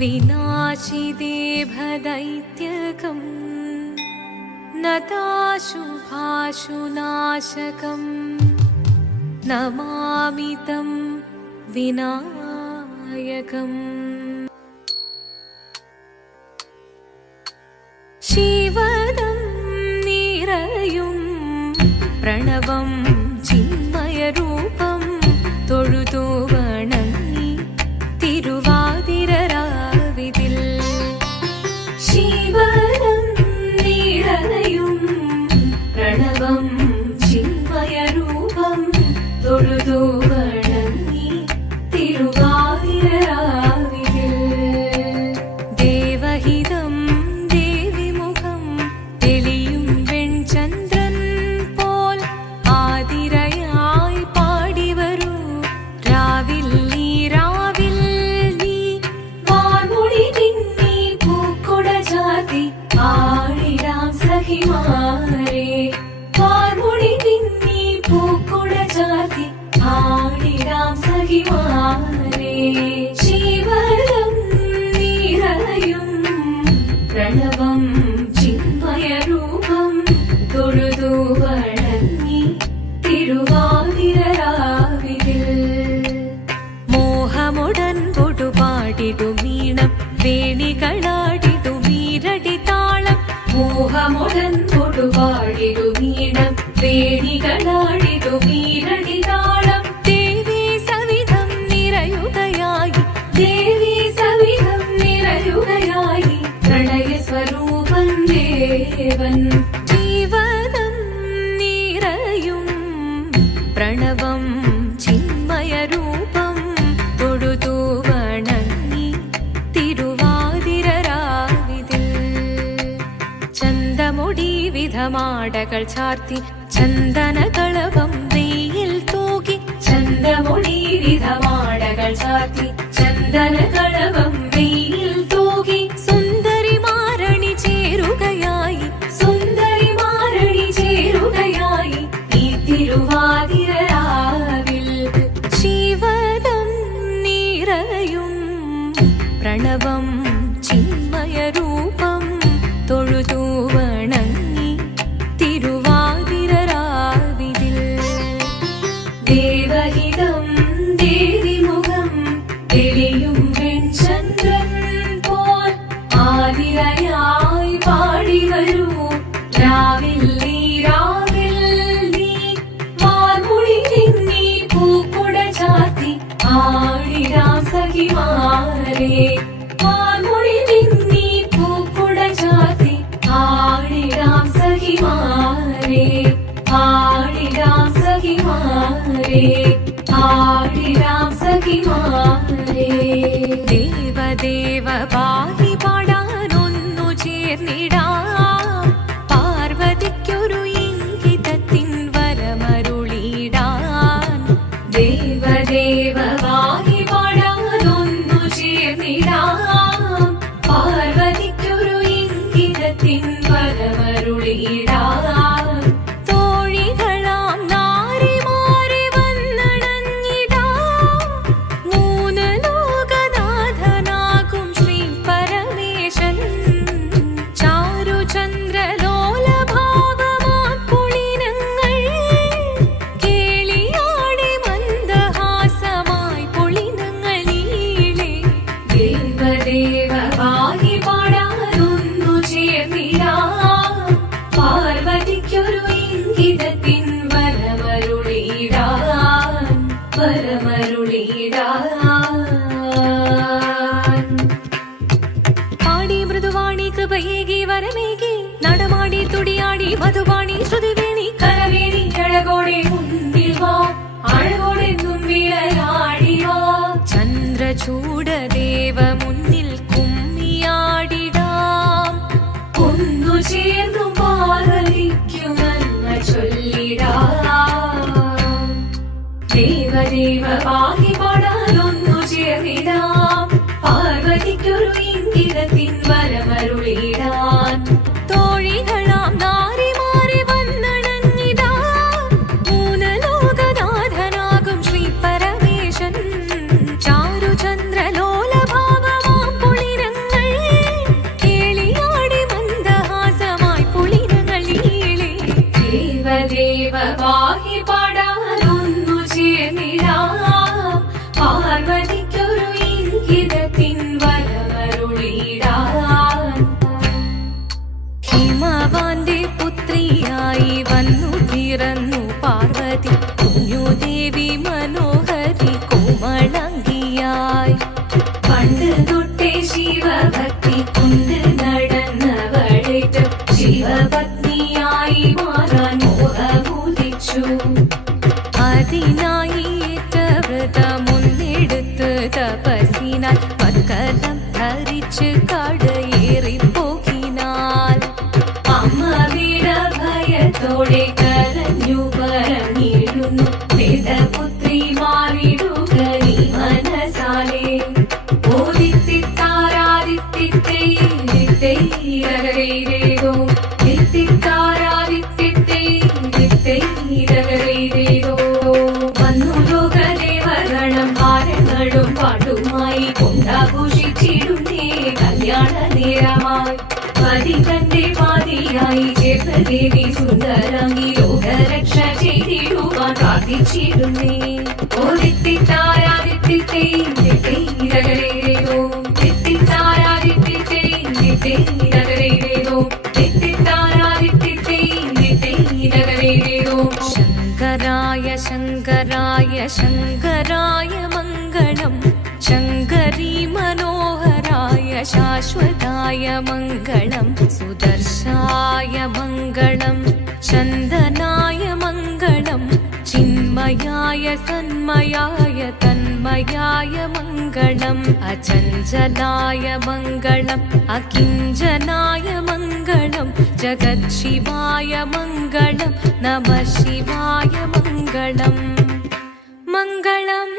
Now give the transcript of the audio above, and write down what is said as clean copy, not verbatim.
विनाशिदेभदैत्यकं नताशुभाशुनाशकं नमामि तं विनायकम्। शिवदं निरयुं प्रणवं चिन्मयरूपं തൊഴുതു വണങ്ങി തിരുവാതിരരാവിതിൽ ശിവനം നിറയും പ്രണവം ചിന്മയരൂപം തൊഴുതു വണങ്ങി തിരുവാതിരരാവിതിൽ ദേവഹിതം ദേവിമുഖം തെളിയും വെൺചന്ദ്രൻ പോൽ ആതിരയായി പാടി വരൂ രാവിൽ നീ വാർമുടി പിന്നി പൂക്കൊട ചാർത്തി ആടിടാം സഖിമാരെ വാർമുടി പിന്നി പൂക്കൊട ചാർത്തി ആടിടാം സഖിമാരെ ശിവനം നിറയും പ്രണവം ചിന്മയരൂപം തൊഴുതു വണങ്ങി തിരുവാതിരരാവിതിൽ മോഹമുടൻ പൊടുപാടിടുമീണം വേണികളാടിടുമീരടി താളം മോഹമുടൻ പൊടുപാടിടുമീണം വേണികളാടിടുമീരടി താളം ദേവി സവിധം നിറയുകയായി ദേവി സവിധം നിറയുകയായി പ്രണയ സ്വരൂപൻ ദേവൻ ജീവനം നിറയും പ്രണവം ചിന്മയരൂപം തൊഴുതു വണങ്ങി തിരുവാതിരരാവിതിൽ ചന്തമുടി വിധമാടകൾ ചാർത്തി ചന്ദനകളവം വെയിൽ തൂകി ചന്തമുടി വിധമാടകൾ ചാർത്തി ചന്ദനകളവം വെയിൽ തൂകി സുന്ദരിമാരണി ചേരുകയായി സുന്ദരിമാരണി ചേരുകയായി ഈ തിരുവാതിരരാവിൽ ശിവദം നിറയും പ്രണവം ചിന്മയരൂപം തൊഴുതു വണങ്ങി തിരുവാതിരരാവിതിൽ ദേവഹിതം ദേവിമുഖം തെളിയും വെൺചന്ദ്രൻ പോൽ ആതിരയായി പാടി വരൂ രാവിൽ നീ വാർമുടി പിന്നി പൂക്കൊട ചാർത്തി ആടിടാം സഖിമാരെ വാർമുടി പിന്നി പൂക്കൊട ചാർത്തി ആടിടാം സഖിമാരെ ആടിടാം സഖിമാരെ ആടിടാം സഖിമാരെ ദേവദേവ പാടി പാടാനൊന്നു ചേർന്നിടാം പാർവതിക്കൊരു ഇംഗിതത്തിൻ വരമരുളിടാൻ ദേവദേവ പാടി പാടാനൊന്നു ചേർന്നിടാം പാർവതിക്കൊരു ഇംഗിതത്തിൻ വരമരുളിടാൻ തോഴികളാം നാരിമാരെ വന്നടഞ്ഞിടാം മൂന്ന് ലോകനാഥനാകും ശ്രീ പരമേശൻ ചാരുചന്ദ്രലോലഭാവമാം പുളിനങ്ങൾ കേളിയാടി മന്ദഹാസമായി പുളിനങ്ങൾ നീളെ ദേവദേവ പാടി പാടാനൊന്നു ചേർന്നിടാം പാർവതിക്കൊരു ഇംഗിതത്തിൻ വരമരുളിടാൻ പാടി മൃദുവാണി കൃപയേകി വരമേകി നടമാടി തുടിയാടി മധുവാണി ശ്രുതിവേണി കരവേണി അഴകോടെ മുൻപിൽ വാ അഴകോടെ തുമ്പിളയാടി വാ ചന്ദ്രചൂഡദേവ മുന്നിൽ കുമ്മിയാടിടാം ഒന്നു ചേർന്നു പാർവതിക്കുമെന്ന ചൊല്ലിടാം ദേവദേവ പാടി പാടാനൊന്നു ചേർന്നിടാം പാർവതിക്കൊരു ഇംഗിതത്തിൻ വരമരുളിടാൻ തോഴികളാം നാരിമാരെ വന്നടഞ്ഞിടാം മൂന്ന് ലോകനാഥനാകും ശ്രീ പരമേശൻ ചാരുചന്ദ്രലോലഭാവമാം പുളി പർവ്വതമൊന്നെടുത്ത് തപസിനാൽ മക്കലം ധരിച്ച് കടയേറിപ്പോകിനാൽ അമ്മ വീട ഭയത്തോടെ കരഞ്ഞു പറഞ്ഞിടുന്നു വേദപുത്രി മാറിടുക നീ മനസാലേ ഓദിത്തിത്താരാദിത്തിത്തേരോ വന്നു ലോകദേവഗണം ഭാരങ്ങളും പാട്ടുമായി കൊണ്ടാഘോഷിച്ചിടുന്നേ കല്യാണ നേരമായി പതിതന്റെ പാതിയായി ചേർന്ന ദേവി സുന്ദരങ്ങി ലോകരക്ഷ ചെയ്തിടുവാൻ പ്രാർത്ഥിച്ചിടുന്നേ ഓദിത്തിത്താരാദിത്തിത്തേരോ ശങ്കരായ ശങ്കരായ ശങ്കരായ മംഗളം ശങ്കരീ മനോഹരായ ശാശ്വതായ മംഗളം സുദർശായ മംഗളം ചന്ദനായ മംഗളം ചിന്മയായ സന്മയായ തന്മയായ മംഗളം അചഞ്ചലായ മംഗളം അകിഞ്ചനായ മംഗളം ജഗത്ശിവായ മംഗളം നമഃ ശിവായ മംഗളം മംഗളം